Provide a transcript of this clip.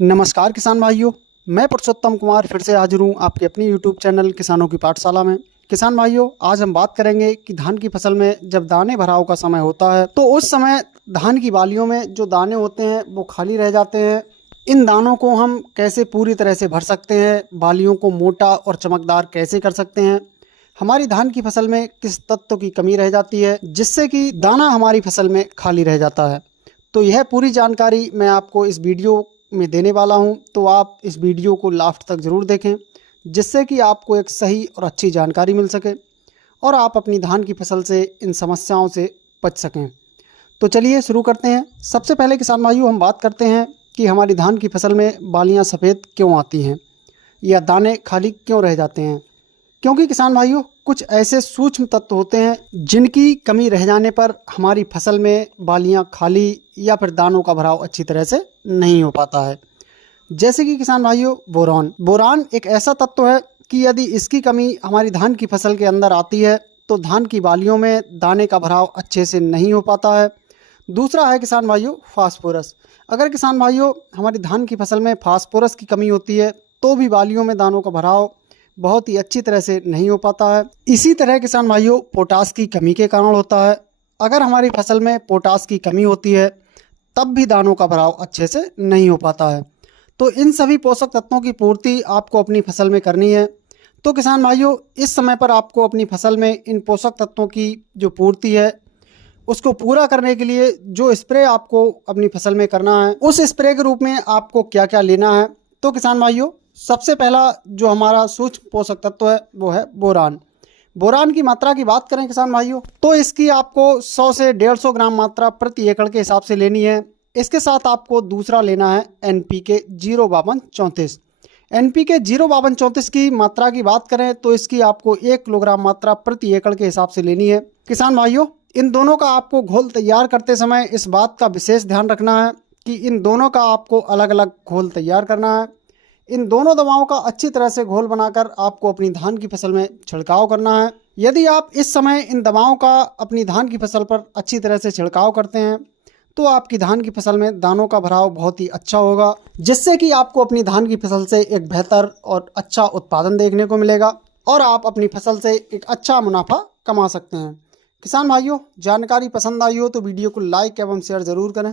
नमस्कार किसान भाइयों, मैं पुरुषोत्तम कुमार फिर से हाजिर हूँ आपके अपनी यूट्यूब चैनल किसानों की पाठशाला में। किसान भाइयों, आज हम बात करेंगे कि धान की फसल में जब दाने भराव का समय होता है तो उस समय धान की बालियों में जो दाने होते हैं वो खाली रह जाते हैं। इन दानों को हम कैसे पूरी तरह से भर सकते हैं, बालियों को मोटा और चमकदार कैसे कर सकते हैं, हमारी धान की फसल में किस तत्व की कमी रह जाती है जिससे कि दाना हमारी फसल में खाली रह जाता है, तो यह पूरी जानकारी मैं आपको इस वीडियो में देने वाला हूं। तो आप इस वीडियो को लास्ट तक ज़रूर देखें जिससे कि आपको एक सही और अच्छी जानकारी मिल सके और आप अपनी धान की फसल से इन समस्याओं से बच सकें। तो चलिए शुरू करते हैं। सबसे पहले किसान भाइयों, हम बात करते हैं कि हमारी धान की फसल में बालियां सफ़ेद क्यों आती हैं या दाने खाली क्यों रह जाते हैं। क्योंकि किसान भाइयों, कुछ ऐसे सूक्ष्म तत्व होते हैं जिनकी कमी रह जाने पर हमारी फसल में बालियां खाली या फिर दानों का भराव अच्छी तरह से नहीं हो पाता है। जैसे कि किसान भाइयों, बोरान एक ऐसा तत्व है कि यदि इसकी कमी हमारी धान की फसल के अंदर आती है तो धान की बालियों में दाने का भराव अच्छे से नहीं हो पाता है। दूसरा है किसान भाइयों फास्फोरस। अगर किसान भाइयों हमारी धान की फसल में फास्फोरस की कमी होती है तो भी बालियों में दानों का भराव बहुत ही अच्छी तरह से नहीं हो पाता है। इसी तरह किसान भाइयों पोटास की कमी के कारण होता है। अगर हमारी फसल में पोटास की कमी होती है तब भी दानों का भराव अच्छे से नहीं हो पाता है। तो इन सभी पोषक तत्वों की पूर्ति आपको अपनी फसल में करनी है। तो किसान भाइयों, इस समय पर आपको अपनी फसल में इन पोषक तत्वों की जो पूर्ति है उसको पूरा करने के लिए जो स्प्रे आपको अपनी फसल में करना है, उस स्प्रे के रूप में आपको क्या क्या लेना है। तो किसान भाइयों, सबसे पहला जो हमारा सूक्ष्म पोषक तत्व है वो है बोरान। बोरान की मात्रा की बात करें किसान भाइयों तो इसकी आपको 100 से 150 ग्राम मात्रा प्रति एकड़ के हिसाब से लेनी है। इसके साथ आपको दूसरा लेना है NPK 05234। NPK 05234 की मात्रा की बात करें तो इसकी आपको 1 किलोग्राम मात्रा प्रति एकड़ के हिसाब से लेनी है। किसान भाइयों, इन दोनों का आपको घोल तैयार करते समय इस बात का विशेष ध्यान रखना है कि इन दोनों का आपको अलग अलग घोल तैयार करना है। इन दोनों दवाओं का अच्छी तरह से घोल बनाकर आपको अपनी धान की फसल में छिड़काव करना है। यदि आप इस समय इन दवाओं का अपनी धान की फसल पर अच्छी तरह से छिड़काव करते हैं तो आपकी धान की फसल में दानों का भराव बहुत ही अच्छा होगा, जिससे कि आपको अपनी धान की फसल से एक बेहतर और अच्छा उत्पादन देखने को मिलेगा और आप अपनी फसल से एक अच्छा मुनाफा कमा सकते हैं। किसान भाइयों, जानकारी पसंद आई हो तो वीडियो को लाइक एवं शेयर ज़रूर करें।